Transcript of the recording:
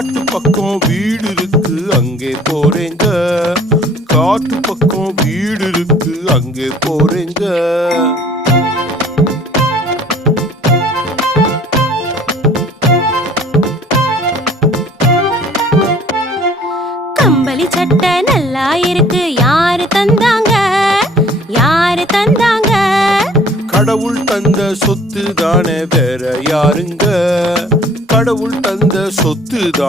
காட்டு பக்கம் வீடு இருக்கு அங்கே போறேங்க. காட்டு பக்கம் வீடு இருக்கு அங்கே போறேங்க. கம்பளி சட்டை நல்லா இருக்கு, யாரு தந்தாங்க? யாரு தந்தாங்க? கடவுள் தந்த சொத்து தானே, வேற யாருங்க? கடவுள் தந்த சொத்து தான்.